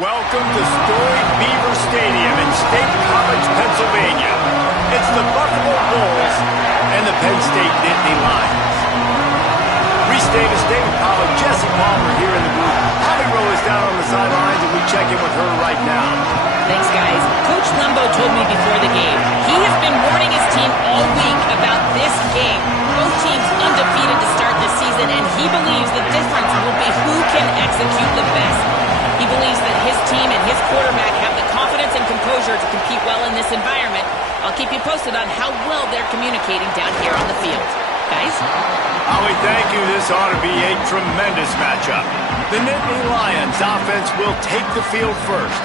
Welcome to storied Beaver Stadium in State College, Pennsylvania. It's the Buffalo Bulls and the Penn State Nitt Lions. Reese Davis, David Pollack, Jesse Palmer here in the booth. Holly Rowe is down on the sidelines, and we check in with her right now. Thanks, guys. Coach Lumbo told me before the game, he has been warning his team all week about this game. Both teams undefeated to start this season, and he believes the difference will be who can execute the best. He believes that his team and his quarterback have the confidence and composure to compete well in this environment. I'll keep you posted on how well they're communicating down here on the field. Guys? Holly, thank you. This ought to be a tremendous matchup. The Nitt Lions offense will take the field first.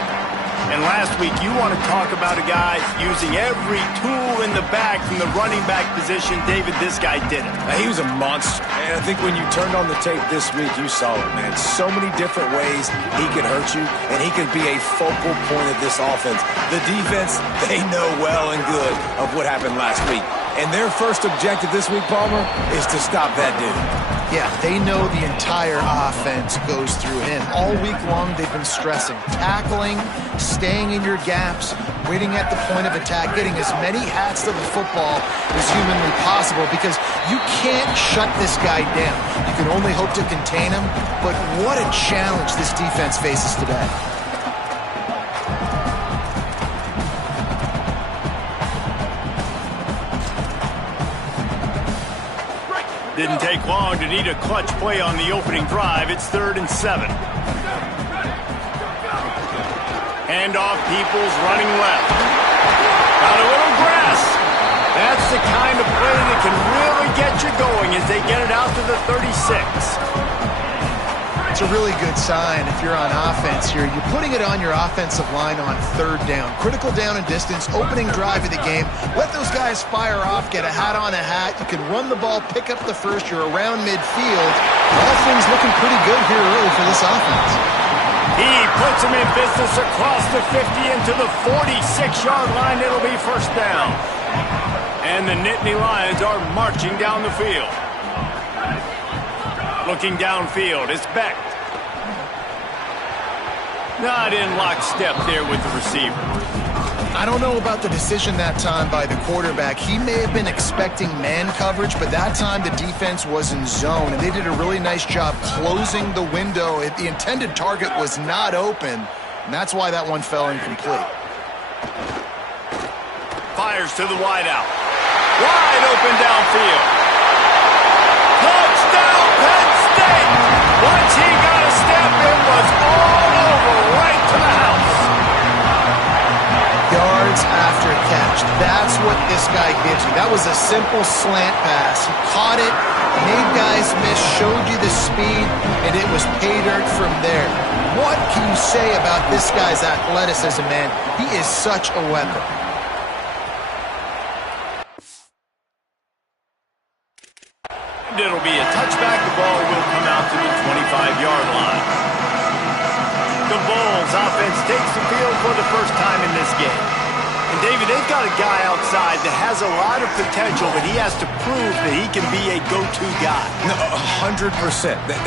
And last week, you want to talk about a guy using every tool in the bag from the running back position. David, this guy did it. He was a monster. And I think when you turned on the tape this week, you saw it, man. So many different ways he could hurt you, and he could be a focal point of this offense. The defense, they know well and good of what happened last week. And their first objective this week, Palmer, is to stop that dude. Yeah, they know the entire offense goes through him. All week long, they've been stressing. Tackling, staying in your gaps, waiting at the point of attack, getting as many hats to the football as humanly possible, because you can't shut this guy down. You can only hope to contain him, but what a challenge this defense faces today. Didn't take long to need a clutch play on the opening drive. It's 3rd and 7. Handoff, Peoples running left. Got a little grass. That's the kind of play that can really get you going as they get it out to the 36. It's a really good sign if you're on offense here. You're putting it on your offensive line on 3rd down. Critical down and distance, opening drive of the game. Let those guys fire off, get a hat on a hat. You can run the ball, pick up the first. You're around midfield. All things looking pretty good here early for this offense. He puts him in business across the 50 into the 46-yard line. It'll be 1st down. And the Nitt Lions are marching down the field. Looking downfield, it's Beck. Not in lockstep there with the receiver. I don't know about the decision that time by the quarterback. He may have been expecting man coverage, but that time the defense was in zone, and they did a really nice job closing the window. The intended target was not open, and that's why that one fell incomplete. Fires to the wideout. Wide open downfield. Touchdown, Penn State! Once he got a step, it was all over, right to the house. Yards after catch. That's what this guy gives you. That was a simple slant pass. He caught it, made guys miss, showed you the speed, and it was pay dirt from there. What can you say about this guy's athleticism, man? He is such a weapon. It'll be a touchback. The ball will come out to the 25-yard line. The Bulls offense takes the field for the first time in this game. And David, they've got a guy outside that has a lot of potential, but he has to prove that he can be a go-to guy. No, 100%.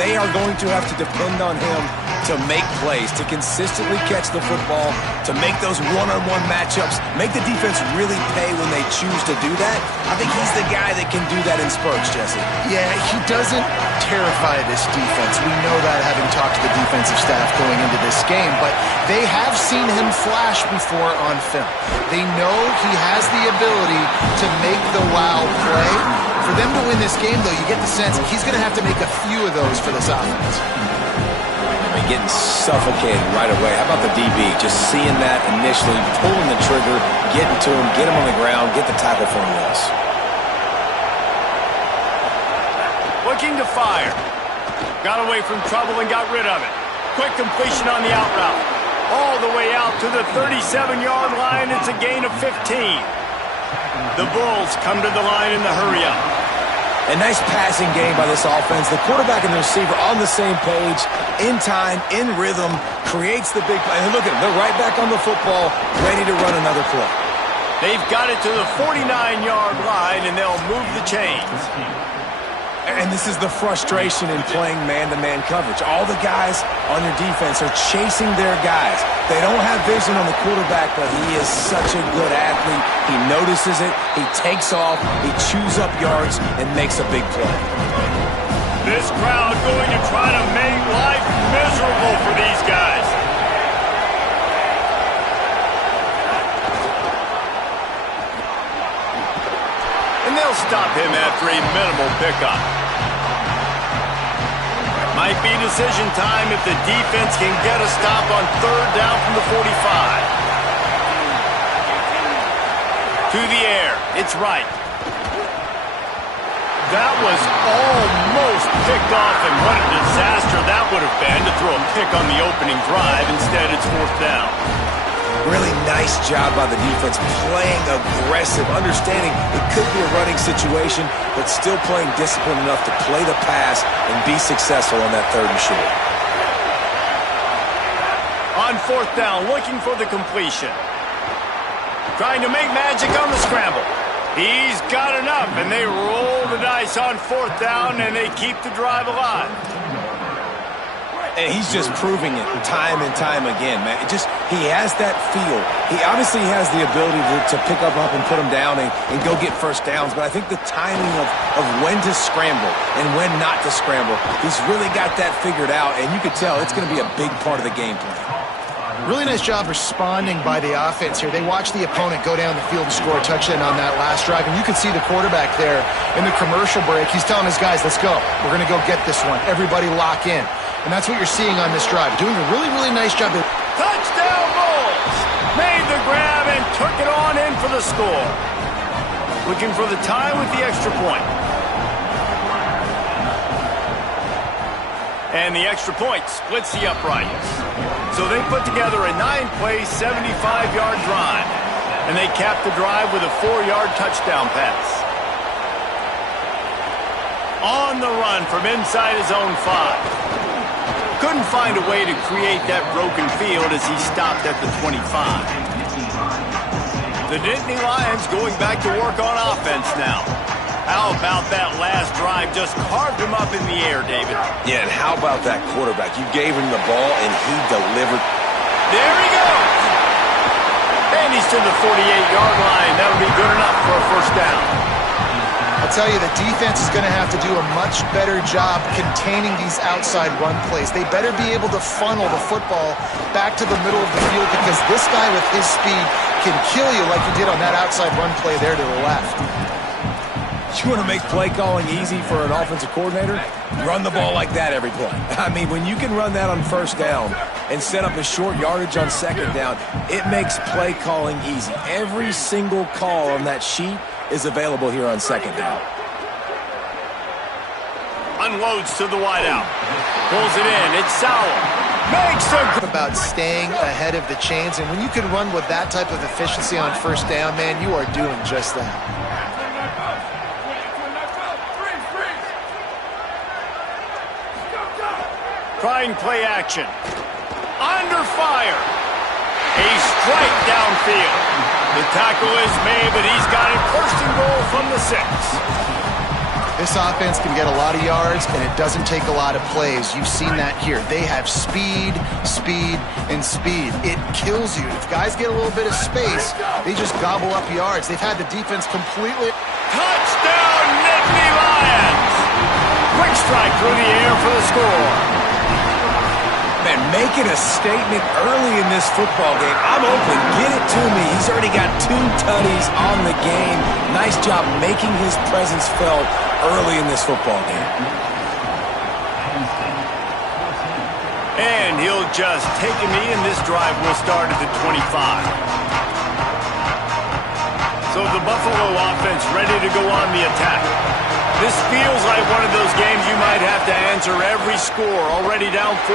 They are going to have to depend on him to make plays, to consistently catch the football, to make those one-on-one matchups, make the defense really pay when they choose to do that. I think he's the guy that can do that in spurts, Jesse. Yeah, he doesn't terrify this defense. We know that, having talked to the defensive staff going into this game, but they have seen him flash before on film. They know he has the ability to make the wow play. For them to win this game, though, you get the sense he's going to have to make a few of those for this offense. Getting suffocated right away. How about the DB? Just seeing that initially, pulling the trigger, getting to him, get him on the ground, get the tackle for him else. Looking to fire. Got away from trouble and got rid of it. Quick completion on the out route. All the way out to the 37-yard line. It's a gain of 15. The Bulls come to the line in the hurry-up. A nice passing game by this offense. The quarterback and the receiver on the same page, in time, in rhythm, creates the big play. And look at them, they're right back on the football, ready to run another play. They've got it to the 49-yard line, and they'll move the chains. And this is the frustration in playing man-to-man coverage. All the guys on your defense are chasing their guys. They don't have vision on the quarterback, but he is such a good athlete. He notices it, he takes off, he chews up yards, and makes a big play. This crowd going to try to make life miserable for these guys. And they'll stop him after a minimal pickup. Might be decision time if the defense can get a stop on third down from the 45. To the air. It's right. That was almost picked off, and what a disaster that would have been to throw a pick on the opening drive. Instead, it's fourth down. Really nice job by the defense, playing aggressive, understanding it could be a running situation, but still playing disciplined enough to play the pass and be successful on that third and short. On fourth down, looking for the completion. Trying to make magic on the scramble. He's got enough, and they roll the dice on fourth down, and they keep the drive alive. And he's just proving it time and time again, man. He has that feel. He obviously has the ability to pick up and put him down and go get first downs, but I think the timing of when to scramble and when not to scramble, he's really got that figured out, and you can tell it's going to be a big part of the game plan. Really nice job responding by the offense here. They watched the opponent go down the field and score a touchdown on that last drive, and you can see the quarterback there in the commercial break. He's telling his guys, let's go. We're going to go get this one. Everybody lock in. And that's what you're seeing on this drive. Doing a really, really nice job. Touchdown Bulls! Made the grab and took it on in for the score. Looking for the tie with the extra point. And the extra point splits the uprights. So they put together a 9-play, 75-yard drive. And they capped the drive with a 4-yard touchdown pass. On the run from inside his own 5. Couldn't find a way to create that broken field as he stopped at the 25. The Nitt Lions going back to work on offense now. How about that last drive? Just carved him up in the air, David. Yeah, and how about that quarterback? You gave him the ball, and he delivered. There he goes! And he's to the 48-yard line. That'll be good enough for a first down. I'll tell you, the defense is going to have to do a much better job containing these outside run plays. They better be able to funnel the football back to the middle of the field, because this guy with his speed can kill you like he did on that outside run play there to the left. You want to make play calling easy for an offensive coordinator? Run the ball like that every play. I mean, when you can run that on first down and set up a short yardage on second down, it makes play calling easy. Every single call on that sheet is available here on second down. Unloads to the wideout. Pulls it in. It's Sowell. Makes a... About staying ahead of the chains, and when you can run with that type of efficiency on first down, man, you are doing just that. Trying play action. Under fire. A strike downfield. The tackle is made, but he's got it first and goal from the 6. This offense can get a lot of yards, and it doesn't take a lot of plays. You've seen that here. They have speed, speed, and speed. It kills you. If guys get a little bit of space, they just gobble up yards. They've had the defense completely... Touchdown, Nitt Lions! Quick strike through the air for the score. Man, making a statement early in this football game. I'm open. Get it to me. He's already got 2 tutties on the game. Nice job making his presence felt early in this football game. And he'll just take a knee, and this drive will start at the 25. So the Buffalo offense ready to go on the attack. This feels like one of those games you might have to answer every score, already down 14-7.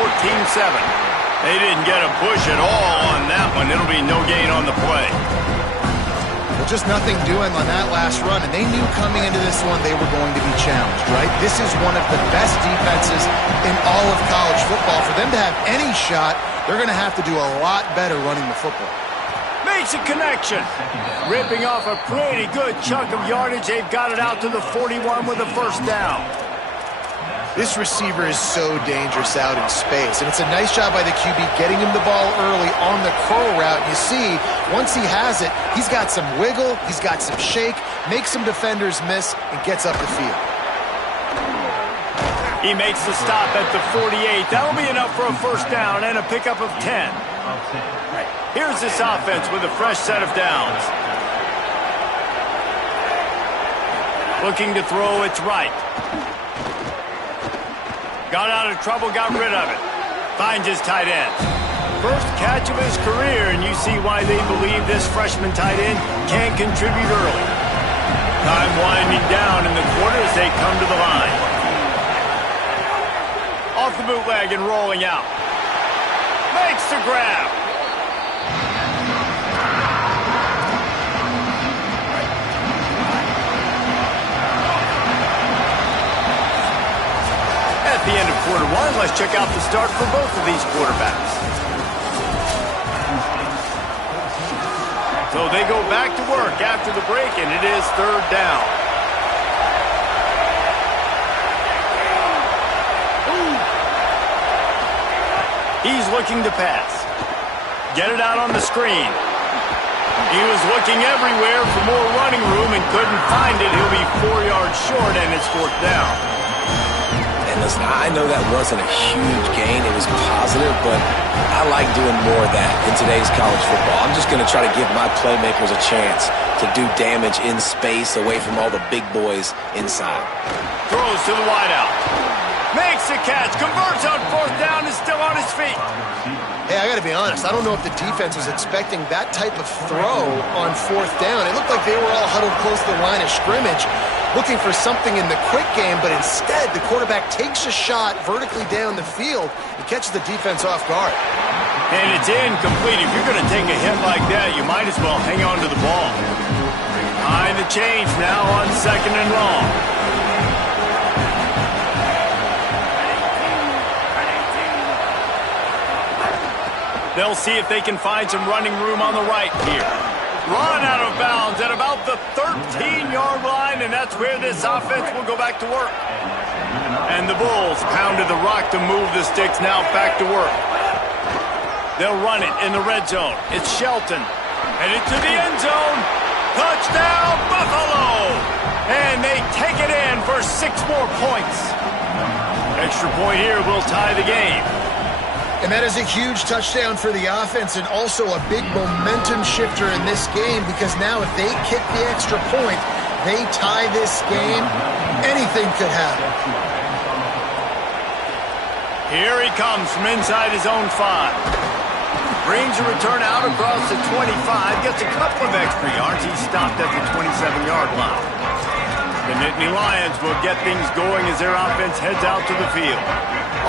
They didn't get a push at all on that one. It'll be no gain on the play. Well, just nothing doing on that last run, and they knew coming into this one they were going to be challenged, right? This is one of the best defenses in all of college football. For them to have any shot, they're going to have to do a lot better running the football. Makes a connection. Ripping off a pretty good chunk of yardage. They've got it out to the 41 with a first down. This receiver is so dangerous out in space, and it's a nice job by the QB getting him the ball early on the curl route. You see, once he has it, he's got some wiggle, he's got some shake, makes some defenders miss, and gets up the field. He makes the stop at the 48. That'll be enough for a first down and a pickup of 10. Here's this offense with a fresh set of downs. Looking to throw, it's right. Got out of trouble, got rid of it. Finds his tight end. First catch of his career, and you see why they believe this freshman tight end can contribute early. Time winding down in the quarter as they come to the line. Off the bootleg and rolling out. Makes the grab. At the end of quarter one, let's check out the start for both of these quarterbacks. So they go back to work after the break, and it is third down. He's looking to pass. Get it out on the screen. He was looking everywhere for more running room and couldn't find it. He'll be 4 yards short, and it's fourth down. And listen, I know that wasn't a huge gain. It was positive, but I like doing more of that in today's college football. I'm just going to try to give my playmakers a chance to do damage in space away from all the big boys inside. Throws to the wideout. Makes the catch. Converts on fourth down. Is still on his feet. Hey, I got to be honest. I don't know if the defense was expecting that type of throw on fourth down. It looked like they were all huddled close to the line of scrimmage, looking for something in the quick game, but instead the quarterback takes a shot vertically down the field and catches the defense off guard. And it's incomplete. If you're going to take a hit like that, you might as well hang on to the ball. Behind the change now on second and long. They'll see if they can find some running room on the right here. Run out of bounds at about the 13-yard line, and that's where this offense will go back to work. And the Bulls pounded the rock to move the sticks, now back to work. They'll run it in the red zone. It's Shelton. Headed to the end zone. Touchdown, Buffalo! And they take it in for 6 more points. Extra point here will tie the game. And that is a huge touchdown for the offense and also a big momentum shifter in this game, because now if they kick the extra point, they tie this game, anything could happen. Here he comes from inside his own 5. Brings a return out across the 25, gets a couple of extra yards. He's stopped at the 27-yard line. The Nitt Lions will get things going as their offense heads out to the field.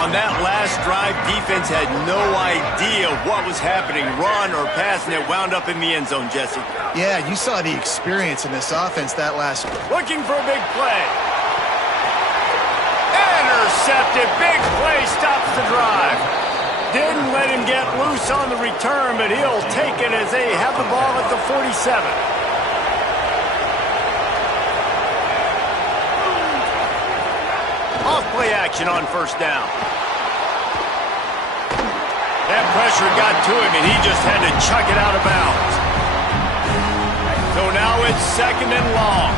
On that last drive, defense had no idea what was happening, run or pass, and it wound up in the end zone, Jesse. Yeah, you saw the experience in this offense that last. Looking for a big play. Intercepted. Big play stops the drive. Didn't let him get loose on the return, but he'll take it as they have the ball at the 47. Off-play action on first down. That pressure got to him, and he just had to chuck it out of bounds. So now it's second and long.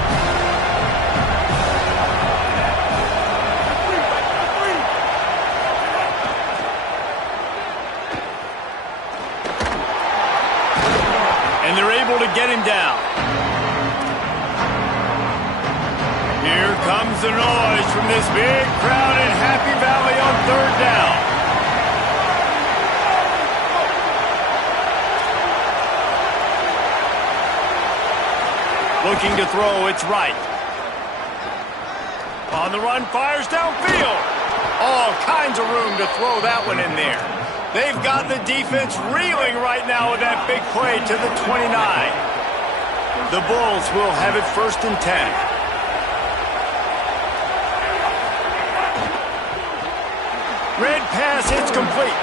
And they're able to get him down. Here comes the noise from this big crowd in Happy Valley on third down. Looking to throw, it's right. On the run, fires downfield. All kinds of room to throw that one in there. They've got the defense reeling right now with that big play to the 29. The Bulls will have it first and 10. Red pass, it's complete.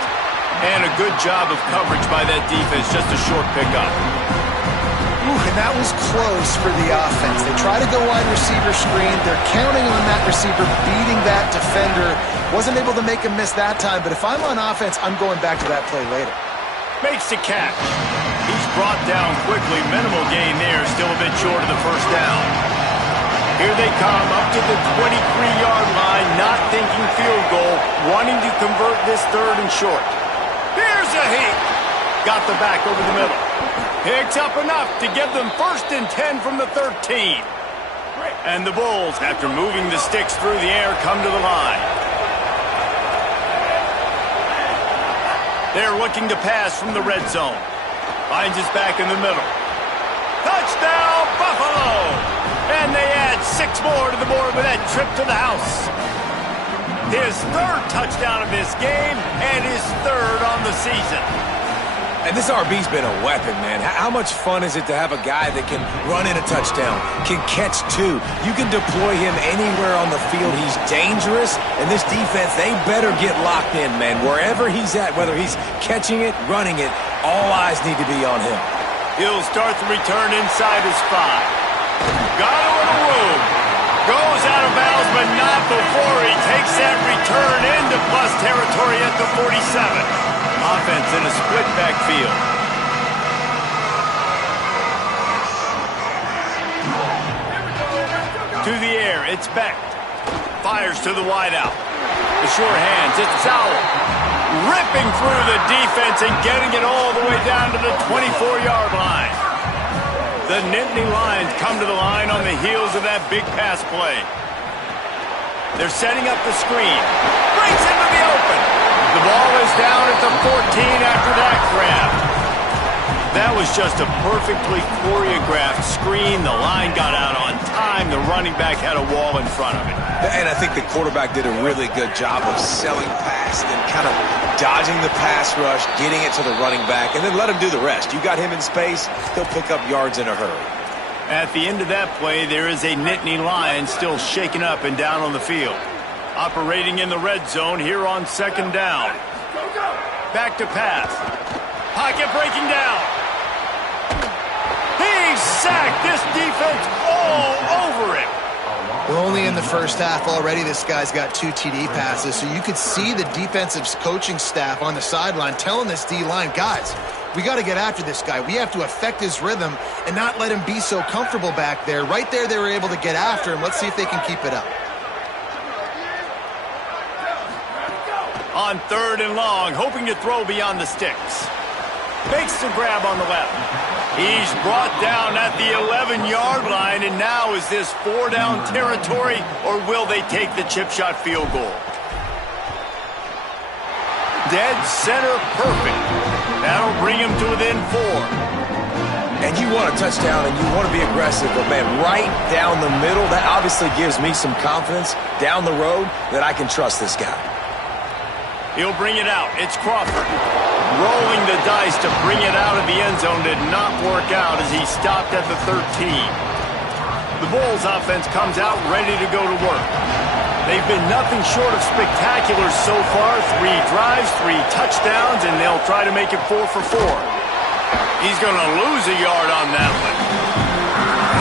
And a good job of coverage by that defense, just a short pickup. Ooh, and that was close for the offense. They try to go wide receiver screen. They're counting on that receiver beating that defender. Wasn't able to make him miss that time, but if I'm on offense, I'm going back to that play later. Makes the catch. He's brought down quickly. Minimal gain there. Still a bit short of the first down. Here they come up to the 23-yard line, not thinking field goal, wanting to convert this third and short. Here's a heat. Got the back over the middle. Picks up enough to give them 1st and 10 from the 13. And the Bulls, after moving the sticks through the air, come to the line. They're looking to pass from the red zone. Finds his back in the middle. Touchdown, Buffalo! And they add 6 more to the board with that trip to the house. His 3rd touchdown of this game and his 3rd on the season. And this RB's been a weapon, man. How much fun is it to have a guy that can run in a touchdown, can catch 2? You can deploy him anywhere on the field. He's dangerous, and this defense, they better get locked in, man. Wherever he's at, whether he's catching it, running it, all eyes need to be on him. He'll start the return inside his 5. Got a little room. Goes out of bounds, but not before he takes that return into plus territory at the 47. Offense in a split backfield. To the air, it's Beck. Fires to the wideout. The short hands, it's Sowell. Ripping through the defense and getting it all the way down to the 24-yard line. The Nitt Lions come to the line on the heels of that big pass play. They're setting up the screen. Breaks into the open. The ball is down at the 14 after that grab. That was just a perfectly choreographed screen. The line got out on time. The running back had a wall in front of it. And I think the quarterback did a really good job of selling past and kind of dodging the pass rush, getting it to the running back, and then let him do the rest. You got him in space, he'll pick up yards in a hurry. At the end of that play, there is a Nitt Lion still shaken up and down on the field. Operating in the red zone here on 2nd down. Back to pass. Pocket breaking down. He's sacked. This defense all over him. We're only in the first half already. This guy's got 2 TD passes, so you could see the defensive coaching staff on the sideline telling this D-line, guys, we got to get after this guy. We have to affect his rhythm and not let him be so comfortable back there. Right there, they were able to get after him. Let's see if they can keep it up. On 3rd and long, hoping to throw beyond the sticks. Makes the grab on the left. He's brought down at the 11-yard line, and now is this 4-down territory, or will they take the chip shot field goal? Dead center perfect. That'll bring him to within 4. And you want a touchdown and you want to be aggressive, but man, right down the middle, that obviously gives me some confidence down the road that I can trust this guy. He'll bring it out. It's Crawford. Rolling the dice to bring it out of the end zone did not work out as he stopped at the 13. The Bulls offense comes out ready to go to work. They've been nothing short of spectacular so far. 3 drives, 3 touchdowns, and they'll try to make it 4 for 4. He's going to lose a yard on that one.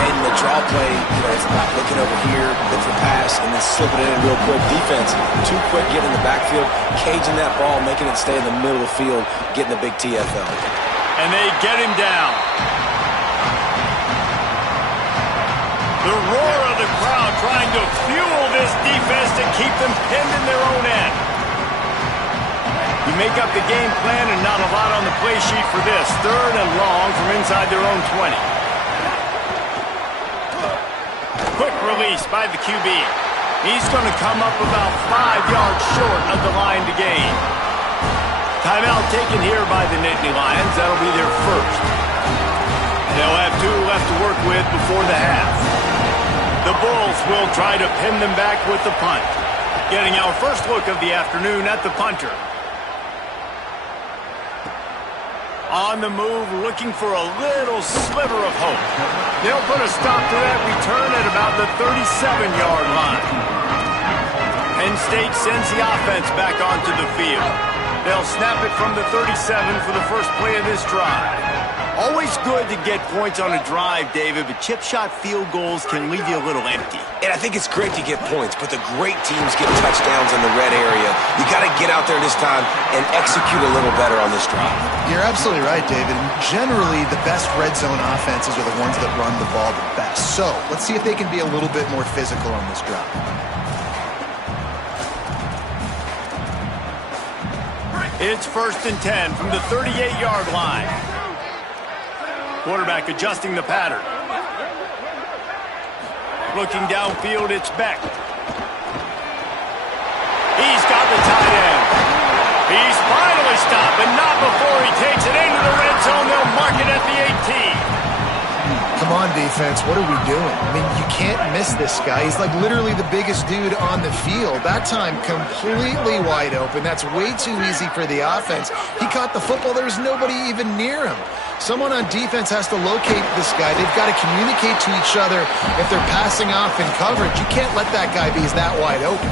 And the draw play, it's about looking over here, look for pass, and then slipping it in real quick. Defense, too quick, getting in the backfield, caging that ball, making it stay in the middle of the field, getting a big TFL. And they get him down. The roar of the crowd trying to fuel this defense to keep them pinned in their own end. You make up the game plan and not a lot on the play sheet for this. 3rd and long from inside their own 20. Quick release by the QB. He's going to come up about 5 yards short of the line to gain. Timeout taken here by the Nitt Lions. That'll be their first. They'll have 2 left to work with before the half. The Bulls will try to pin them back with the punt. Getting our first look of the afternoon at the punter. On the move, looking for a little sliver of hope. They'll put a stop to that return at about the 37-yard line. Penn State sends the offense back onto the field. They'll snap it from the 37 for the first play of this drive. Always good to get points on a drive, David, but chip shot field goals can leave you a little empty. And I think it's great to get points, but the great teams get touchdowns in the red area. You got to get out there this time and execute a little better on this drive. You're absolutely right, David. And generally, the best red zone offenses are the ones that run the ball the best. So let's see if they can be a little bit more physical on this drive. It's 1st and 10 from the 38-yard line. Quarterback adjusting the pattern. Looking downfield, it's Beck. He's got the tight end. He's finally stopped, but not before he takes it into the red zone. They'll mark it at the 18. Come on, defense. What are we doing? I mean, you can't miss this guy. He's like literally the biggest dude on the field. That time, completely wide open. That's way too easy for the offense. He caught the football. There was nobody even near him. Someone on defense has to locate this guy. They've got to communicate to each other if they're passing off in coverage. You can't let that guy be that wide open.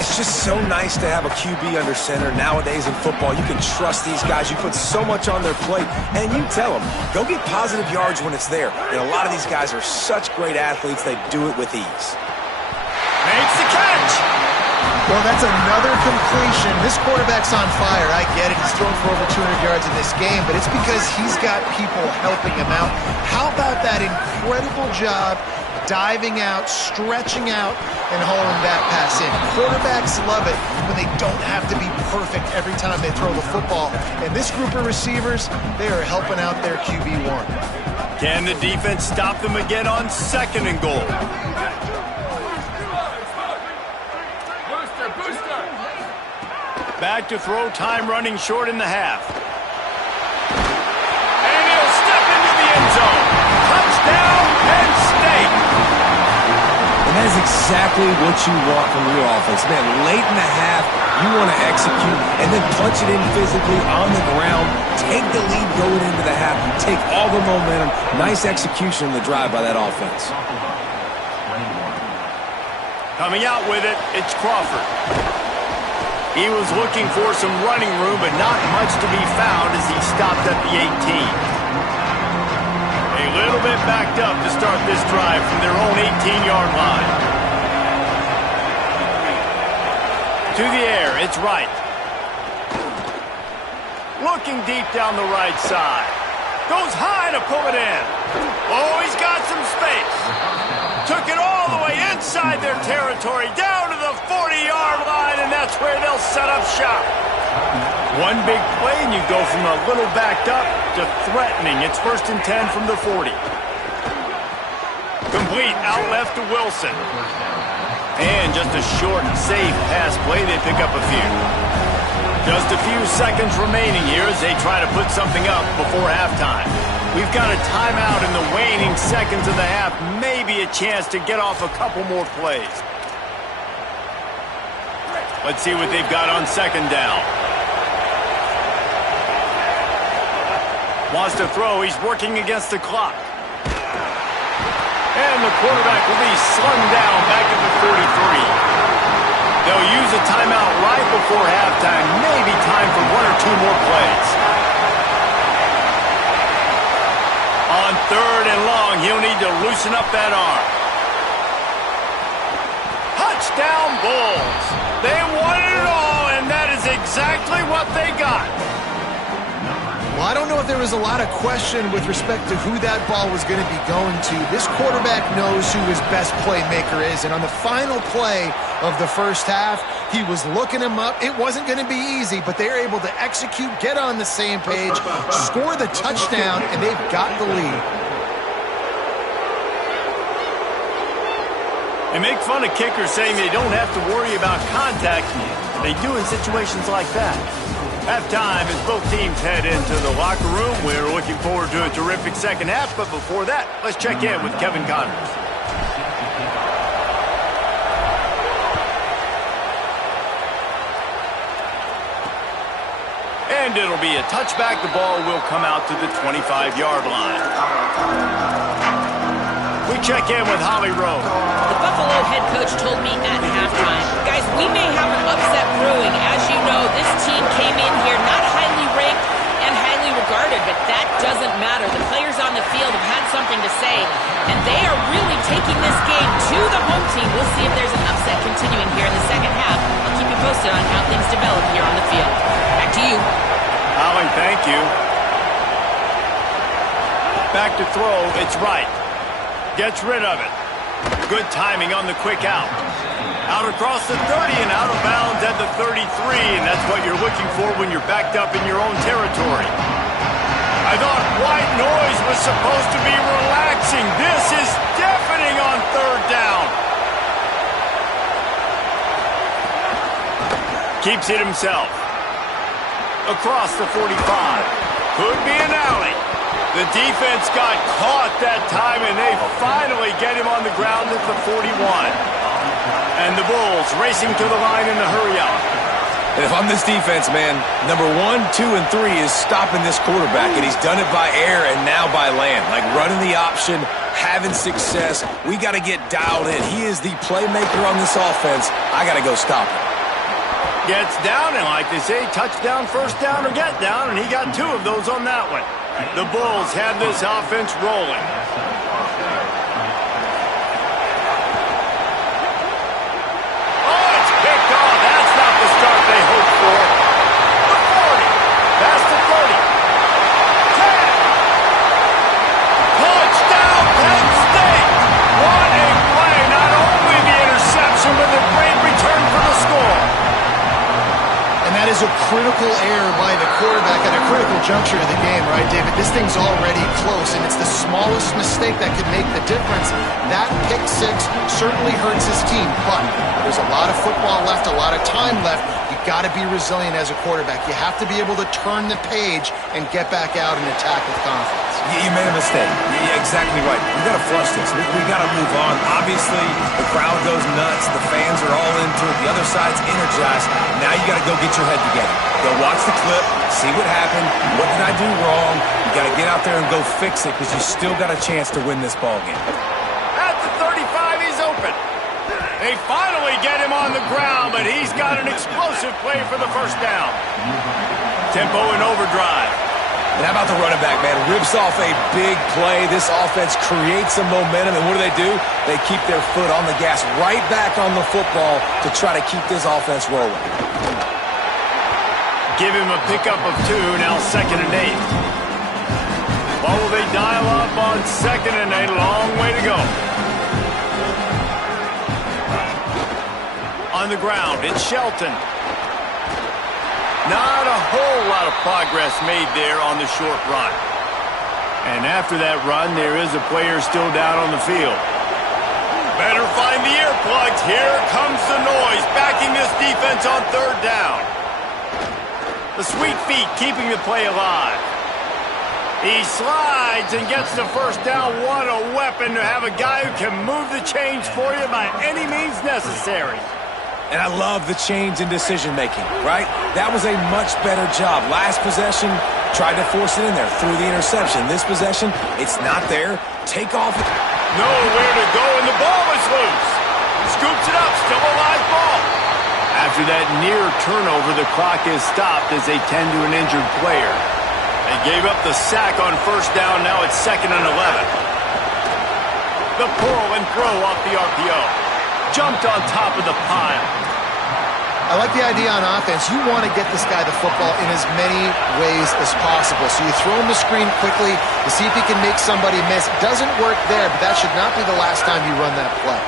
It's just so nice to have a QB under center. Nowadays in football, you can trust these guys. You put so much on their plate, and you tell them, go get positive yards when it's there. And a lot of these guys are such great athletes, they do it with ease. Makes the catch. Well, that's another completion. This quarterback's on fire. I get it. He's thrown for over 200 yards in this game, but it's because he's got people helping him out. How about that incredible job diving out, stretching out, and hauling that pass in? Quarterbacks love it when they don't have to be perfect every time they throw the football. And this group of receivers, they are helping out their QB1. Can the defense stop them again on 2nd and goal? Back to throw, time running short in the half. And he'll step into the end zone. Touchdown, Penn State. And that is exactly what you want from your offense. Man, late in the half, you want to execute and then punch it in physically on the ground. Take the lead going into the half. Take all the momentum. Nice execution in the drive by that offense. Coming out with it, it's Crawford. He was looking for some running room, but not much to be found as he stopped at the 18. A little bit backed up to start this drive from their own 18-yard line. To the air, it's Wright. Looking deep down the right side. Goes high to pull it in. Oh, he's got some space. Took it all the way inside their territory, down to the 40-yard line, and that's where they'll set up shop. One big play, and you go from a little backed up to threatening. It's 1st and 10 from the 40. Complete out left to Wilson. And just a short, safe pass play. They pick up a few. Just a few seconds remaining here as they try to put something up before halftime. We've got a timeout in the waning seconds of the half. Maybe a chance to get off a couple more plays. Let's see what they've got on 2nd down. Wants to throw. He's working against the clock. And the quarterback will be slung down back at the 43. They'll use a timeout right before halftime. Maybe time for 1 or 2 more plays. On 3rd and long, he'll need to loosen up that arm. Touchdown Bulls. They wanted it all, and that is exactly what they got. Well, I don't know if there was a lot of question with respect to who that ball was going to be going to. This quarterback knows who his best playmaker is, and on the final play of the first half, he was looking him up. It wasn't going to be easy, but they were able to execute, get on the same page, score the touchdown, and they've got the lead. They make fun of kickers saying they don't have to worry about contact. They do in situations like that. Halftime as both teams head into the locker room. We're looking forward to a terrific second half, but before that, let's check in with Kevin Connors. And it'll be a touchback. The ball will come out to the 25-yard line. We check in with Holly Rowe. The Buffalo head coach told me at halftime, guys, we may have an upset brewing. As you know, this team came in here not highly ranked and highly guarded, but that doesn't matter. The players on the field have had something to say, and they are really taking this game to the home team. We'll see if there's an upset continuing here in the second half. I'll keep you posted on how things develop here on the field. Back to you. Holly, thank you. Back to throw, it's right. Gets rid of it. Good timing on the quick out. Out across the 30 and out of bounds at the 33, and that's what you're looking for when you're backed up in your own territory. I thought white noise was supposed to be relaxing. This is deafening on third down. Keeps it himself. Across the 45. Could be an alley. The defense got caught that time, and they finally get him on the ground at the 41. And the Bulls racing to the line in a hurry-up. And if I'm this defense, man, number 1, 2, and 3 is stopping this quarterback, and he's done it by air and now by land. Like running the option, having success. We got to get dialed in. He is the playmaker on this offense. I got to go stop him. Gets down, and like they say, touchdown, first down, or get down, and he got 2 of those on that one. The Bulls have this offense rolling. Oh, it's picked off. That's not the start they hoped for. The 40. That's the 30. 10. Touchdown, Penn State. What a play. Not only the interception, but the great return for the score. And that is a critical error by the quarterback at a critical juncture of the game, right, David? This thing's already close, and it's the smallest mistake that could make the difference. That pick six certainly hurts his team, but there's a lot of football left, a lot of time left. You got to be resilient as a quarterback. You have to be able to turn the page and get back out and attack with confidence. You made a mistake. Yeah, exactly right. We got to flush this. We got to move on. Obviously, the crowd goes nuts. The fans are all into it. The other side's energized. Now you got to go get your head together. Go watch the clip, see what happened. What did I do wrong? You got to get out there and go fix it because you still got a chance to win this ball game. At the 35, he's open. They finally get him on the ground, but he's got an explosive play for the first down. Tempo and overdrive. And how about the running back, man? Rips off a big play. This offense creates some momentum, and what do? They keep their foot on the gas, right back on the football to try to keep this offense rolling. Give him a pickup of 2, now 2nd and 8. What will they dial up on 2nd and 8? Long way to go. On the ground, it's Shelton. Not a whole lot of progress made there on the short run. And after that run, there is a player still down on the field. Better find the earplugs. Here comes the noise, backing this defense on 3rd down. The sweet feet keeping the play alive. He slides and gets the first down. What a weapon to have a guy who can move the chains for you by any means necessary. And I love the change in decision-making, right? That was a much better job. Last possession, tried to force it in there, threw the interception. This possession, it's not there. Take off. Nowhere to go, and the ball is loose. Scoops it up, still a live ball. After that near turnover, the clock is stopped as they tend to an injured player. They gave up the sack on first down. Now it's 2nd and 11. The pull and throw off the RPO. Jumped on top of the pile. I like the idea on offense. You want to get this guy the football in as many ways as possible. So you throw him the screen quickly to see if he can make somebody miss. Doesn't work there, but that should not be the last time you run that play.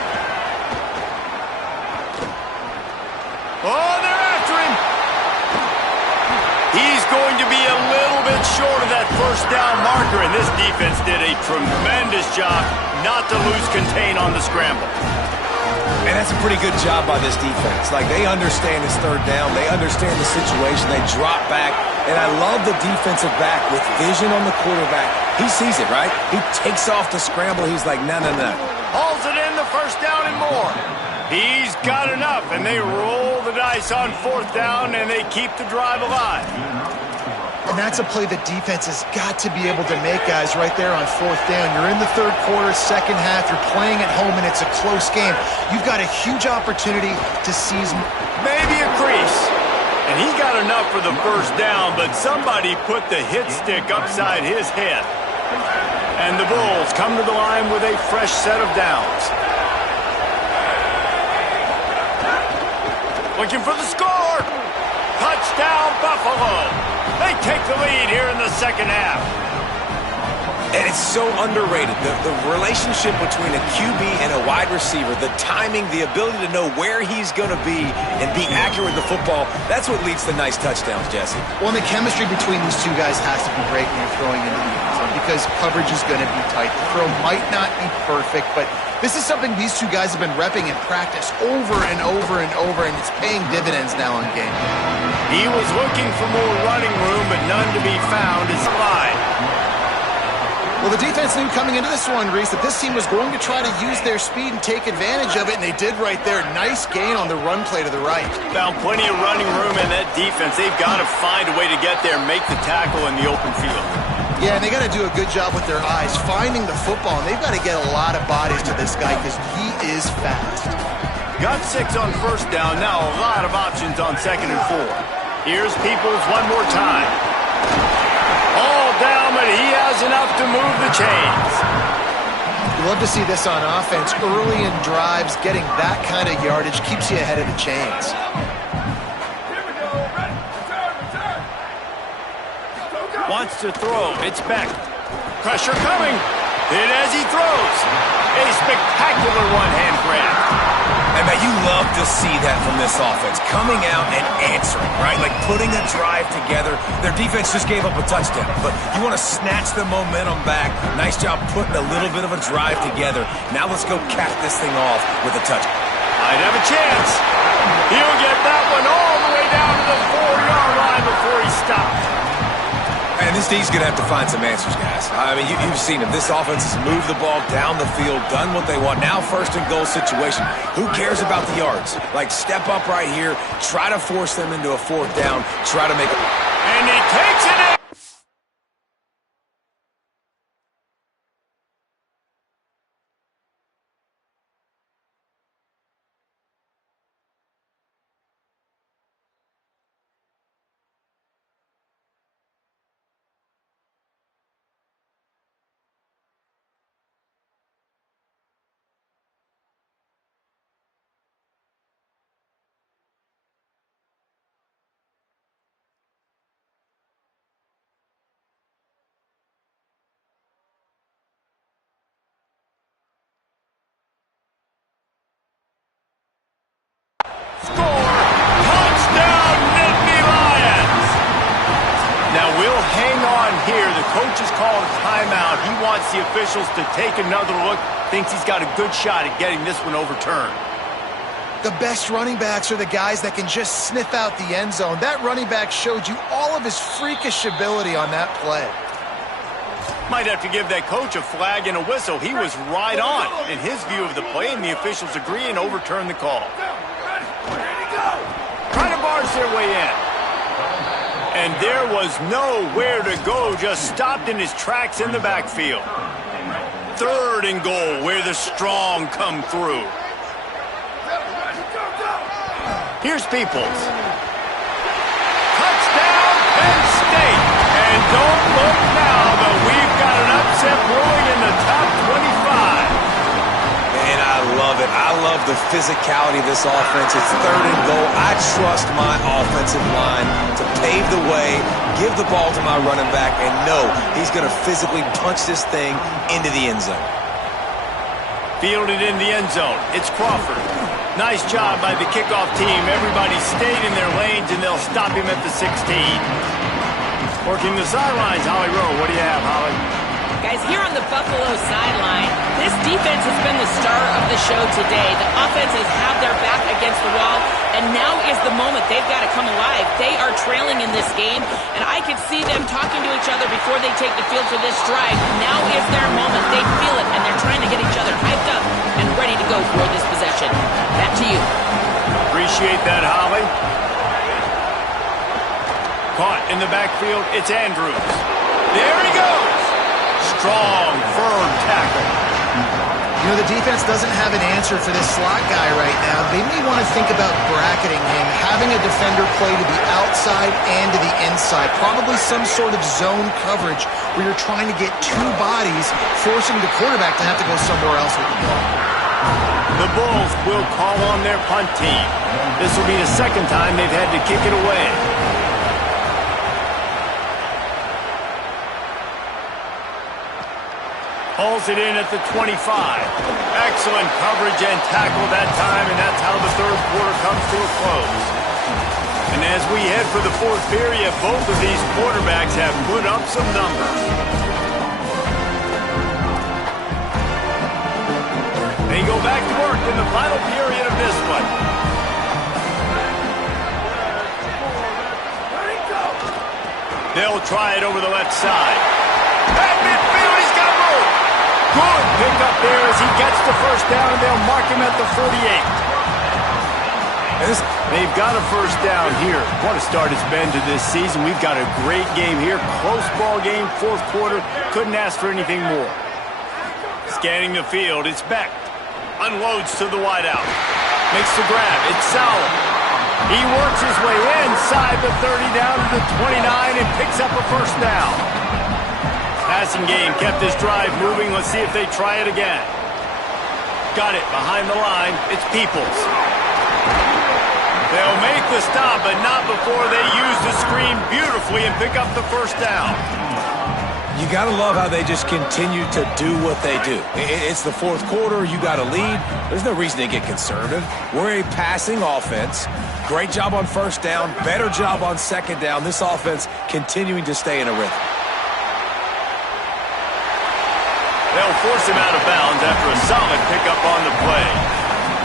Oh, they're after him. He's going to be a little bit short of that first down marker, and this defense did a tremendous job not to lose contain on the scramble. And that's a pretty good job by this defense. Like, they understand it's 3rd down. They understand the situation. They drop back. And I love the defensive back with vision on the quarterback. He sees it, right? He takes off the scramble. He's like, no. Hauls it in, the first down and more. He's got enough, and they roll the dice on 4th down, and they keep the drive alive. And that's a play the defense has got to be able to make, guys, right there on 4th down. You're in the 3rd quarter, 2nd half. You're playing at home, and it's a close game. You've got a huge opportunity to seize. Maybe a crease. And he got enough for the first down, but somebody put the hit stick upside his head. And the Bulls come to the line with a fresh set of downs. Looking for the score. Touchdown, Buffalo. They take the lead here in the second half. And it's so underrated. The relationship between a QB and a wide receiver, the timing, the ability to know where he's going to be and be accurate with the football, that's what leads to nice touchdowns, Jesse. Well, and the chemistry between these two guys has to be great when you're throwing into the end zone because coverage is going to be tight. The throw might not be perfect, but this is something these two guys have been repping in practice over and over and over, and it's paying dividends now in game. He was looking for more running room, but none to be found as line. Well, the defense knew coming into this one, Reese, that this team was going to try to use their speed and take advantage of it, and they did right there. Nice gain on the run play to the right. Found plenty of running room in that defense. They've got to find a way to get there, make the tackle in the open field. Yeah, and they got to do a good job with their eyes, finding the football, and they've got to get a lot of bodies to this guy because he is fast. Got 6 on first down. Now a lot of options on 2nd and 4. Here's Peoples one more time. All down, but he has enough to move the chains. You love to see this on offense. Early in drives, getting that kind of yardage keeps you ahead of the chains. Wants to throw. It's Beck. Pressure coming. Hit as he throws. A spectacular one-hand grab. And, man, you love to see that from this offense. Coming out and answering, right? Like putting a drive together. Their defense just gave up a touchdown. But you want to snatch the momentum back. Nice job putting a little bit of a drive together. Now let's go cap this thing off with a touchdown. Might have a chance. He'll get that one all the way down to the 4-yard line before he stops. And this D's going to have to find some answers, guys. I mean, you've seen him. This offense has moved the ball down the field, done what they want. Now 1st and goal situation. Who cares about the yards? Like, step up right here, try to force them into a 4th down, try to make it. And he takes it in. Score! Touchdown, Nitt Lions! Now we'll hang on here. The coach has called a timeout. He wants the officials to take another look. Thinks he's got a good shot at getting this one overturned. The best running backs are the guys that can just sniff out the end zone. That running back showed you all of his freakish ability on that play. Might have to give that coach a flag and a whistle. He was right on in his view of the play, and the officials agree and overturn the call. Trying to barge their way in. And there was nowhere to go, just stopped in his tracks in the backfield. 3rd and goal, where the strong come through. Here's Peoples. Touchdown, Penn State. And don't look now, but we've got an upset brewing in the top 25. Man, I love it. I love the physicality of this offense. It's 3rd and goal. I trust my offensive line to pave the way, give the ball to my running back, and know he's going to physically punch this thing into the end zone. Fielded in the end zone. It's Crawford. Nice job by the kickoff team. Everybody stayed in their lanes, and they'll stop him at the 16. Working the sidelines, Holly Rowe. What do you have, Holly? Guys, here on the Buffalo sideline, this defense has been the star of the show today. The offense has had their back against the wall, and now is the moment. They've got to come alive. They are trailing in this game, and I can see them talking to each other before they take the field for this drive. Now is their moment. They feel it, and they're trying to get each other hyped up and ready to go for this possession. Back to you. Appreciate that, Holly. Caught in the backfield, it's Andrews. There he goes. Strong, firm tackle. You know, the defense doesn't have an answer for this slot guy right now. They may want to think about bracketing him, having a defender play to the outside and to the inside. Probably some sort of zone coverage where you're trying to get two bodies, forcing the quarterback to have to go somewhere else with the ball. The Bulls will call on their punt team. This will be the second time they've had to kick it away. Pulls it in at the 25. Excellent coverage and tackle that time, and that's how the third quarter comes to a close. And as we head for the fourth period, both of these quarterbacks have put up some numbers. They go back to work in the final period of this one. They'll try it over the left side. At midfield, he's got room. Good pick up there as he gets the first down, and they'll mark him at the 48. They've got a first down here. What a start it's been to this season. We've got a great game here. Close ball game, fourth quarter. Couldn't ask for anything more. Scanning the field, it's Beck. Unloads to the wideout. Makes the grab. It's Sauer. He works his way inside the 30 down to the 29 and picks up a first down. Passing game kept this drive moving. Let's see if they try it again. Got it behind the line. It's Peoples. They'll make the stop, but not before they use the screen beautifully and pick up the first down. You got to love how they just continue to do what they do. It's the fourth quarter. You got a lead. There's no reason to get conservative. We're a passing offense. Great job on first down. Better job on second down. This offense continuing to stay in a rhythm. They'll force him out of bounds after a solid pickup on the play.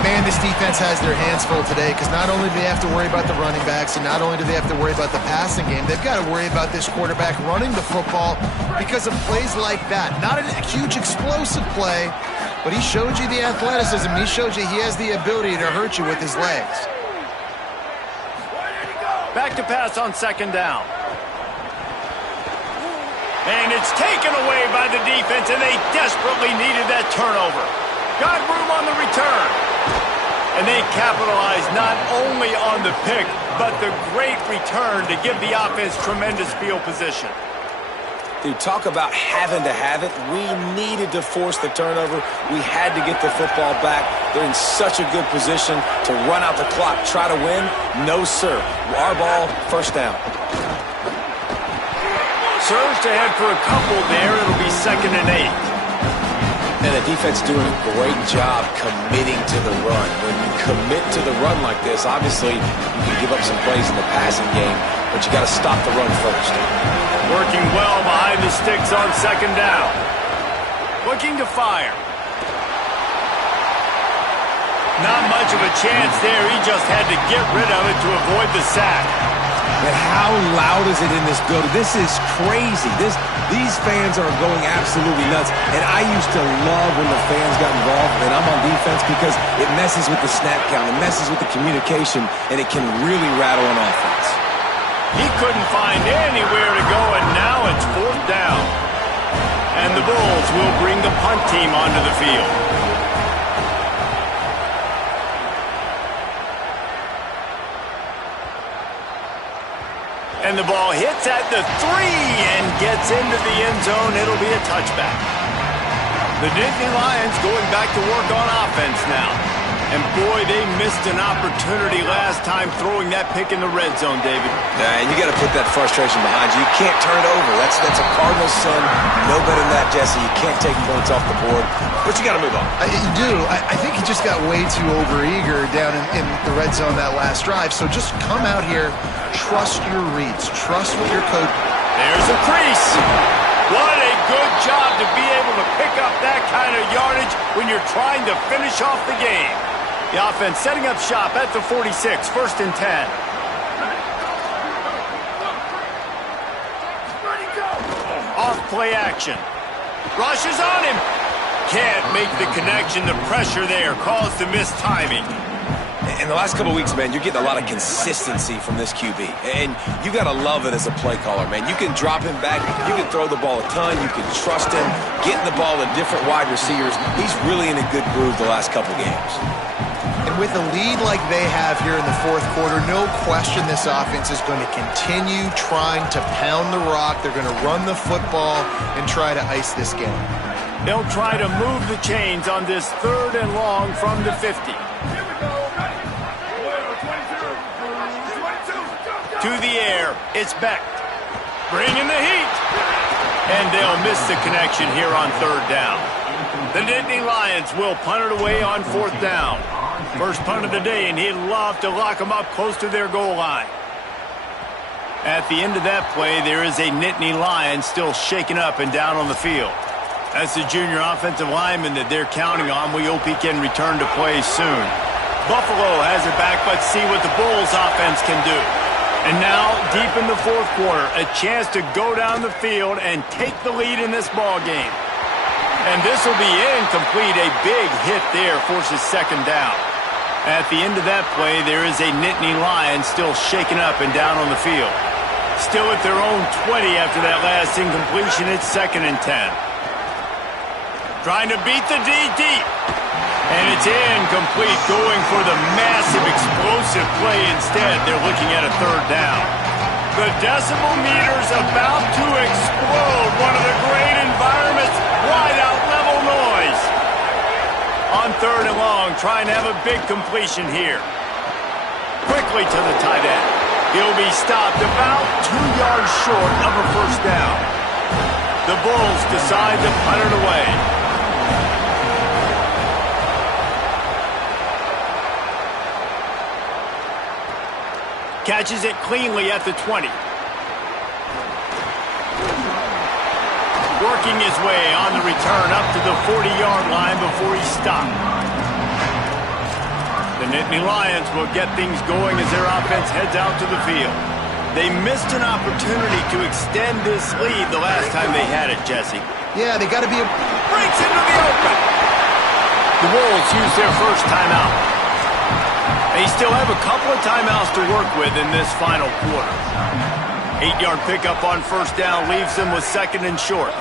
Man, this defense has their hands full today because not only do they have to worry about the running backs and not only do they have to worry about the passing game, they've got to worry about this quarterback running the football because of plays like that. Not a huge explosive play, but he showed you the athleticism. He showed you he has the ability to hurt you with his legs. Back to pass on second down. And it's taken away by the defense, and they desperately needed that turnover. Got room on the return. And they capitalized not only on the pick, but the great return to give the offense tremendous field position. Dude, talk about having to have it. We needed to force the turnover. We had to get the football back. They're in such a good position to run out the clock, try to win. No, sir. Our ball, first down. Surged ahead for a couple there. It'll be 2nd and 8. And the defense doing a great job committing to the run. When you commit to the run like this, obviously you can give up some plays in the passing game, but you got to stop the run first. Working well behind the sticks on second down. Looking to fire. Not much of a chance there. He just had to get rid of it to avoid the sack. But how loud is it in this building? This is crazy. These fans are going absolutely nuts. And I used to love when the fans got involved, and I'm on defense because it messes with the snap count, it messes with the communication, and it can really rattle an offense. He couldn't find anywhere to go, and now it's 4th down. And the Bulls will bring the punt team onto the field. And the ball hits at the 3 and gets into the end zone. It'll be a touchback. The Nitt Lions going back to work on offense now. And boy, they missed an opportunity last time throwing that pick in the red zone, David. Yeah, and you got to put that frustration behind you. You can't turn it over. That's a cardinal sin. No better than that, Jesse. You can't take points off the board, but you got to move on. You do. I think he just got way too overeager down in the red zone that last drive. So just come out here, trust your reads, trust what your coach. There's a crease. What a good job to be able to pick up that kind of yardage when you're trying to finish off the game. The offense setting up shop at the 46, 1st and 10. Off play action. Rushes on him. Can't make the connection. The pressure there caused the missed timing. In the last couple of weeks, man, you're getting a lot of consistency from this QB. And you got to love it as a play caller, man. You can drop him back. You can throw the ball a ton. You can trust him, getting the ball to different wide receivers. He's really in a good groove the last couple games. And with a lead like they have here in the fourth quarter, no question this offense is going to continue trying to pound the rock. They're going to run the football and try to ice this game. They'll try to move the chains on this 3rd and long from the 50. To the air, it's Beck. Bringing the heat. And they'll miss the connection here on 3rd down. The Nitt Lions will punt it away on 4th down. First punt of the day, and he'd love to lock them up close to their goal line. At the end of that play, there is a Nitt Lion still shaken up and down on the field. That's the junior offensive lineman that they're counting on. We hope he can return to play soon. Buffalo has it back. Let's see what the Bulls offense can do. And now, deep in the fourth quarter, a chance to go down the field and take the lead in this ball game. And this will be incomplete. A big hit there forces 2nd down. At the end of that play, there is a Nitt Lion still shaken up and down on the field. Still at their own 20 after that last incompletion. It's 2nd and 10. Trying to beat the D deep. And it's incomplete, going for the massive explosive play instead. They're looking at a 3rd down. The decibel meter's about to explode. One of the great environments, wide out level noise. On 3rd and long, trying to have a big completion here. Quickly to the tight end. He'll be stopped about 2 yards short of a 1st down. The Bulls decide to punt it away. Catches it cleanly at the 20. Working his way on the return up to the 40-yard line before he's stopped. The Nitt Lions will get things going as their offense heads out to the field. They missed an opportunity to extend this lead the last time they had it, Jesse. Yeah, they got to be breaks into the open. The Wolves use their first timeout. They still have a couple of timeouts to work with in this final quarter. 8-yard pickup on 1st down leaves them with 2nd and short.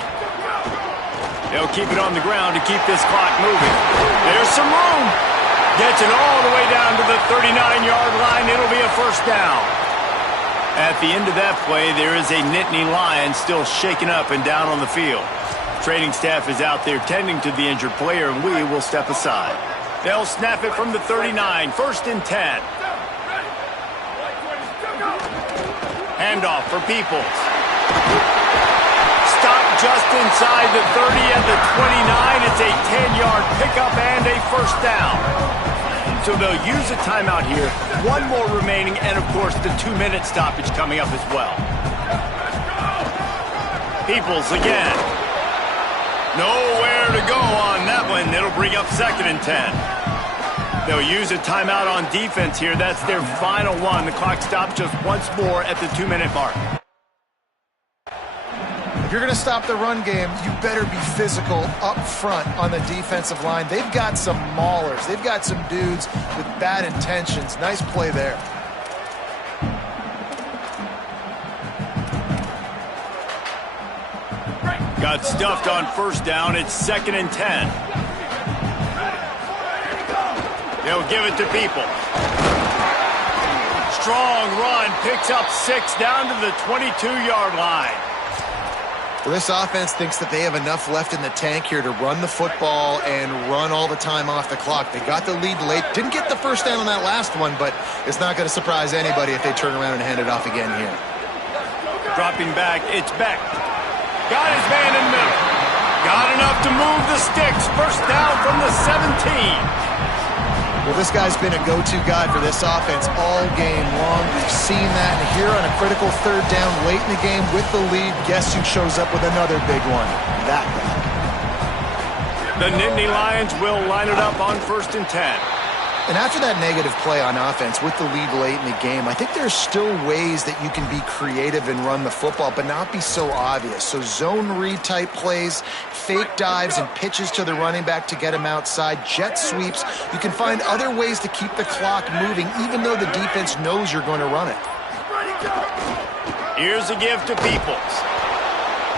They'll keep it on the ground to keep this clock moving. There's some room. Gets it all the way down to the 39-yard line. It'll be a 1st down. At the end of that play, there is a Nitt Lion still shaken up and down on the field. Training staff is out there tending to the injured player, and we will step aside. They'll snap it from the 39, 1st and 10. Handoff for Peoples. Stop just inside the 30 at the 29. It's a 10-yard pickup and a 1st down. So they'll use a timeout here. 1 more remaining, and of course the 2-minute stoppage coming up as well. Peoples again. Nowhere to go on that one. It'll bring up 2nd and 10. They'll use a timeout on defense here. That's their final one. The clock stops just once more at the 2-minute mark. If you're going to stop the run game, you better be physical up front on the defensive line. They've got some maulers. They've got some dudes with bad intentions. Nice play there. Got stuffed on 1st down. It's 2nd and 10. They'll give it to People. Strong run. Picks up 6 down to the 22-yard line. Well, this offense thinks that they have enough left in the tank here to run the football and run all the time off the clock. They got the lead late. Didn't get the 1st down on that last one, but it's not going to surprise anybody if they turn around and hand it off again here. Dropping back, it's Beck. Got his man in the middle. Got enough to move the sticks. 1st down from the 17. Well, this guy's been a go-to guy for this offense all game long. We've seen that, and here on a critical 3rd down late in the game with the lead, guess who shows up with another big one? That guy. The Nitt Lions will line it up on 1st and 10. And after that negative play on offense with the lead late in the game, I think there's still ways that you can be creative and run the football, but not be so obvious. So zone read type plays, fake dives and pitches to the running back to get him outside, jet sweeps. You can find other ways to keep the clock moving, even though the defense knows you're going to run it. Here's a give to Peoples.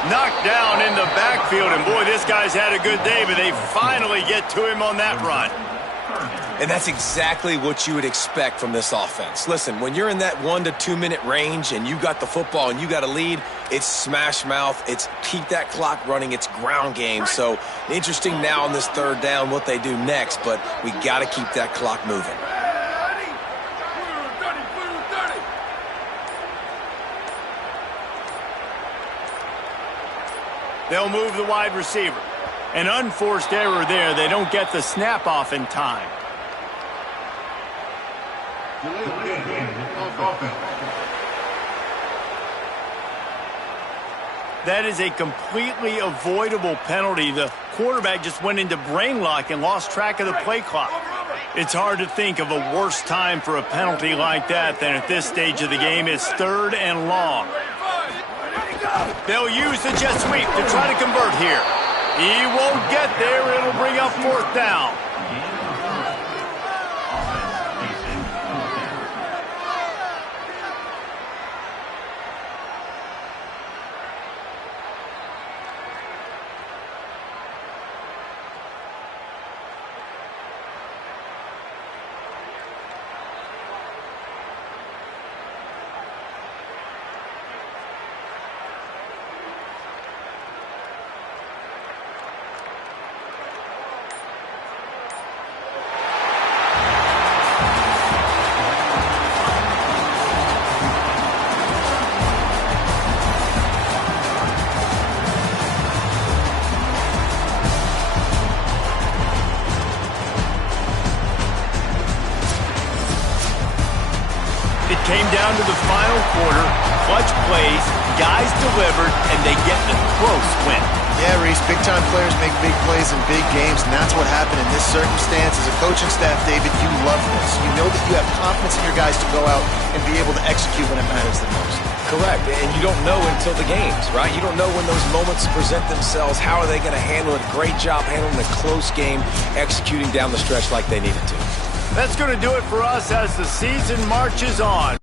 Knocked down in the backfield, and boy, this guy's had a good day, but they finally get to him on that run. And that's exactly what you would expect from this offense. Listen, when you're in that 1 to 2 minute range and you got the football and you got a lead, it's smash mouth, it's keep that clock running, it's ground game. So interesting now on this third down what they do next, but we got to keep that clock moving. They'll move the wide receiver. An unforced error there. They don't get the snap off in time. That is a completely avoidable penalty. The quarterback just went into brain lock and lost track of the play clock. It's hard to think of a worse time for a penalty like that than at this stage of the game. It's 3rd and long. They'll use the jet sweep to try to convert here. He won't get there. It'll bring up 4th down. Came down to the final quarter, clutch plays, guys delivered, and they get the close win. Yeah, Reese, big-time players make big plays in big games, and that's what happened in this circumstance. As a coaching staff, David, you love this. You know that you have confidence in your guys to go out and be able to execute when it matters the most. Correct, and you don't know until the games, right? You don't know when those moments present themselves. How are they going to handle it? Great job handling a close game, executing down the stretch like they needed to. That's going to do it for us as the season marches on.